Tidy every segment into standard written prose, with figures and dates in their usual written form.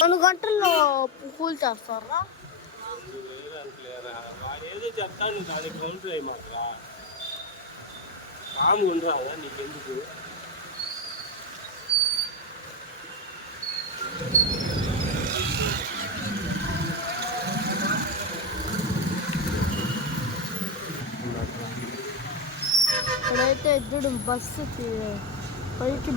2 గంటల్లో పూలు చేస్తారా? ఏదో చెప్తాను దానికి కౌంటర్ అయ్యి మాత్రా పాము ఉండరాదా నీకెందుకు? ఇక్కడైతే ఇద్దరు బస్సు పైకి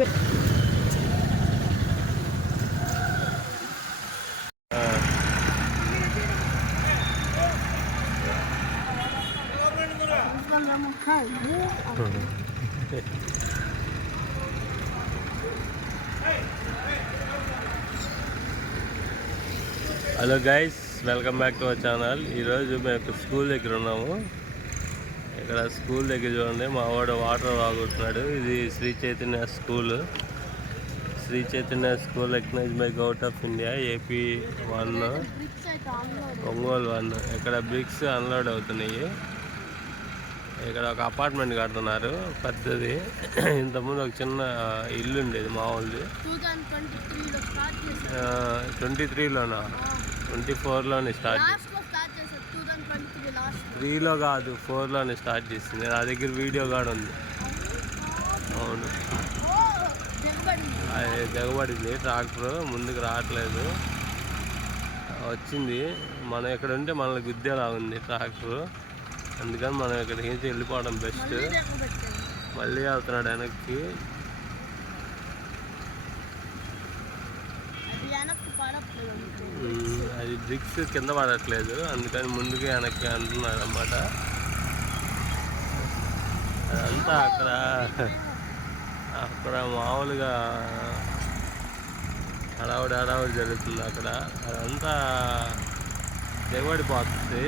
hello guys, welcome back to our channel. ఈరోజు మేము స్కూల్ దగ్గర ఉన్నాము. ఇక్కడ స్కూల్ దగ్గర చూడండి, మా వాడు వాటర్ తాగుతున్నాడు. ఇది Sri Chaitanya school. Sri Chaitanya school recognised by government of India, AP 1, Ongole 1. ఇక్కడ బ్రిక్స్ అన్లోడ్ అవుతున్నాయి. ఇక్కడ ఒక అపార్ట్మెంట్ కడుతున్నారు పెద్దది. ఇంతకుముందు ఒక చిన్న ఇల్లు ఉండేది మామూలుది. 23లోనా? 24లోనే స్టార్ట్ చేసింది. 3లో కాదు, 4లోనే స్టార్ట్ చేసింది. నా దగ్గర వీడియో కూడా ఉంది. అవును, అది దిగబడింది. ట్రాక్టర్ ముందుకు రావట్లేదు. వచ్చింది, మనం ఇక్కడ ఉంటే మనల్ని గుద్దేలా ఉంది ట్రాక్టర్. అందుకని మనం ఇక్కడికి నుంచి వెళ్ళిపోవడం బెస్ట్. మళ్ళీ వెళ్తున్నాడు వెనక్కి. అది బ్రిక్స్ కింద పడట్లేదు, అందుకని ముందుకు వెనక్కి అంటున్నాడు అన్నమాట. అదంతా అక్కడ మామూలుగా హడావుడి జరుగుతుంది అక్కడ. అదంతా దిగబడిపోతుంది.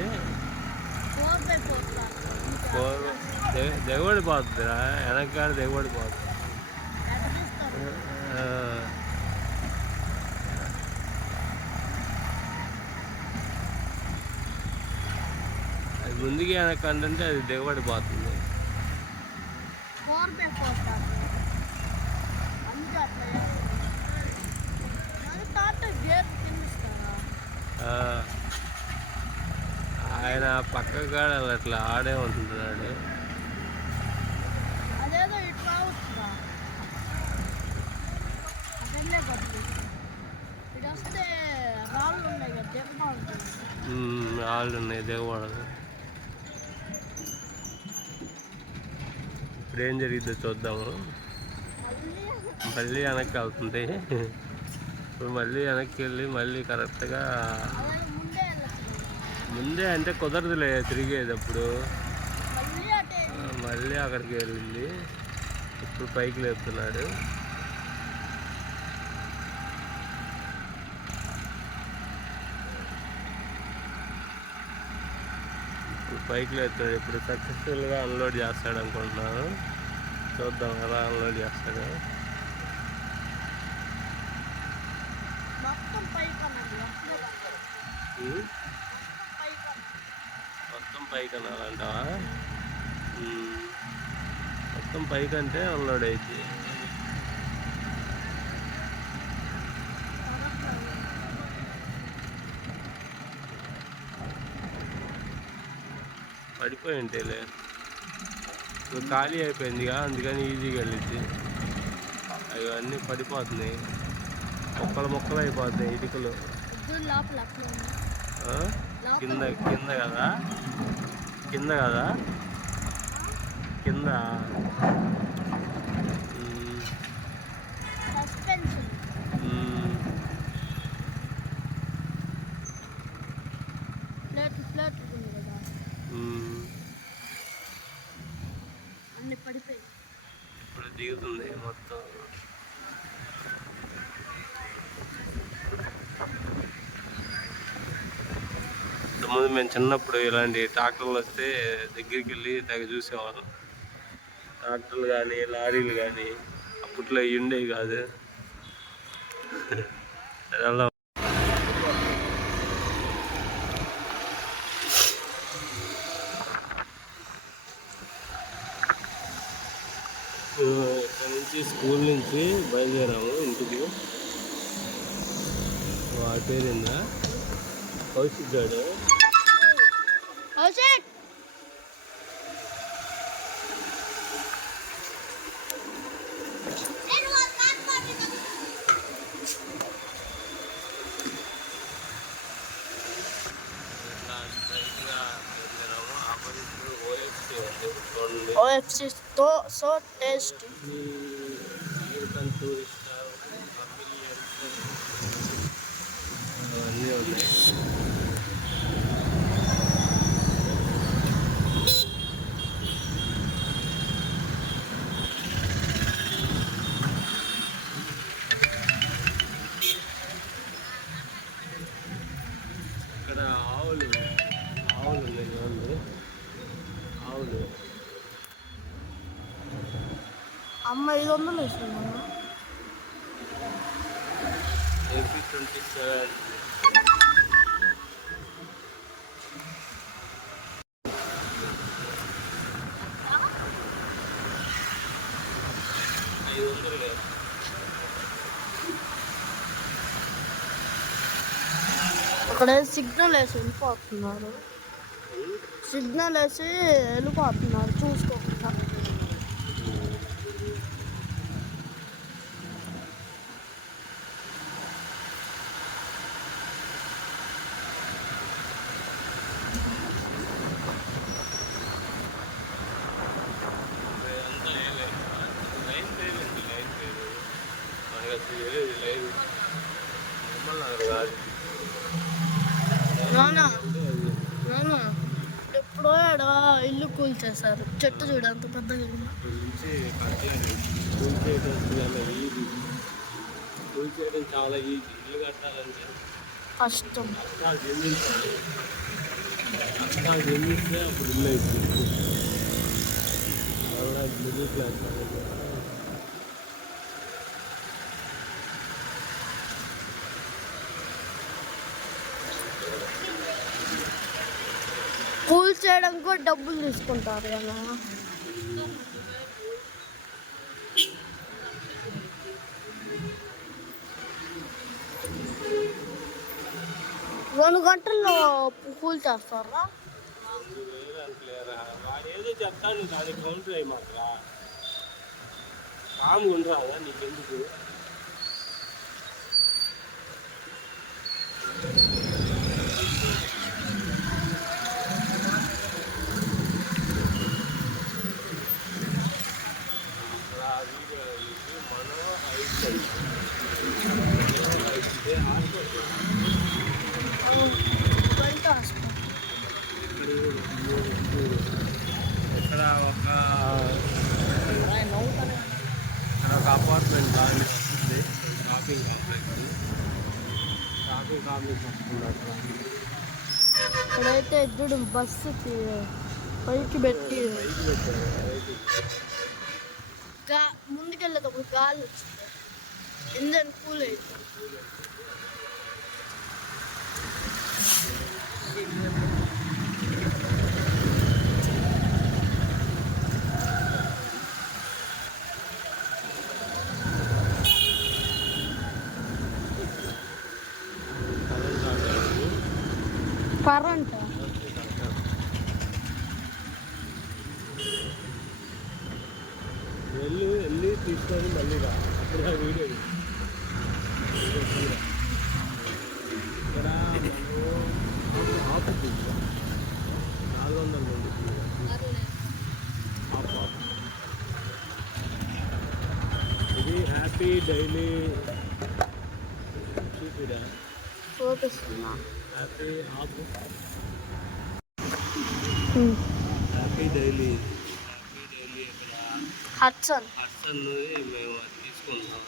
దిగబడిపోతుంది వెనక్కి, కానీ దిగబడిపోతుంది. అది ముందుకి వెనక్కి అంటే అది దిగబడిపోతుంది. ఆయన పక్కకు కూడా అట్లా ఆడే ఉంటున్నాడు. రాళ్ళు ఉన్నాయి, దిగబడదు. ఇప్పుడు ఏం జరిగిద్దో చూద్దాము. మళ్ళీ వెనక్కి వెళ్తుంది. ఇప్పుడు మళ్ళీ వెనక్కి వెళ్ళి మళ్ళీ కరెక్ట్గా ముందే అంటే కుదరదులే తిరిగేటప్పుడు. మళ్ళీ అక్కడికి వెళ్ళింది. ఇప్పుడు పైకి లేపుతున్నాడు. ఇప్పుడు పైకి లేపుతున్నాడు. ఇప్పుడు సక్సెస్ఫుల్గా అన్లోడ్ చేస్తాడు అనుకుంటున్నాను. చూద్దాం ఎలా అన్లోడ్ చేస్తాడు. మొత్తం పైకి అనాలంటావా? మొత్తం పైకంటే అన్లోడ్ అయితే పడిపోయి ఉంటేలే. ఇప్పుడు ఖాళీ అయిపోయిందిగా, అందుకని ఈజీగా వెళ్ళిద్ది. అవన్నీ పడిపోతున్నాయి, మొక్కలు అయిపోతున్నాయి ఇటుకలు. కింద కదా, కింద ఇప్పుడు దిగుతుంది మొత్తం. ఇంతకుముందు మేము చిన్నప్పుడు ఇలాంటి ట్రాక్టర్లు వస్తే దగ్గరికి వెళ్ళి తెగ చూసేవాళ్ళం. ట్రాక్టర్లు కానీ లారీలు కానీ అప్పట్లో అవి ఉండేవి కాదు. అలా ఇక్కడ నుంచి స్కూల్ నుంచి బయలుదేరాము ఇంటికి. పేరేందా కౌశిక్ గాడు కౌశిక్ OFC so tasty. అవన్నీ ఉన్నాయి. ఇక్కడ ఆవులు ఉన్నాయి చూడండి. ఆవులు అమ్మ 500 వేసుకున్నాను. AP27 500. అక్కడ సిగ్నల్ వేసి వెళ్ళిపోతున్నారు. చూసుకోకుండా. నానా ఎప్పుడో ఇల్లు కూల్చేశారు. చెట్టు చూడ అంత పెద్దగా కూల్చేయడం చాలా ఈజీ. ఇల్లు కట్టాలంటే కష్టం. జన్మిస్తే అప్పుడు ఇల్లు అయిపోతుంది. మిడిల్ క్లాస్ కూల్చేయడం కూడా డబ్బులు తీసుకుంటారు కదా. 2 గంటల్లో కూల్చేస్తారా? ఏదో చెప్తాను దానికి కౌంటర్ అయ్యి మాత్రా కాము ఉండరాదా నీకెందుకు? ఇక్కడ ఒక అపార్ట్మెంట్ లాంటి వస్తుంది. షాపింగ్ కాంప్లెక్స్ వస్తుంది. ఇక్కడైతే ఎద్దుడు బస్సుకి పైకి పెట్టి ముందుకెళ్ళేటప్పుడు గాలి వచ్చింది. ఇంజన్ కూల్ అయితే కరెంట్ వెళ్ళి తీసుకొని మళ్ళీ రా. అప్పుడు ఆ వీడియో ఇక్కడ ఆపు 400 మంది ఇది హ్యాపీ డైలీ చూపిరా. చూపిస్తున్నా. హ్యాపీ ఆపు హ్యాపీ డైలీ ఇక్కడ హట్సన్ మేము తీసుకుంటాం.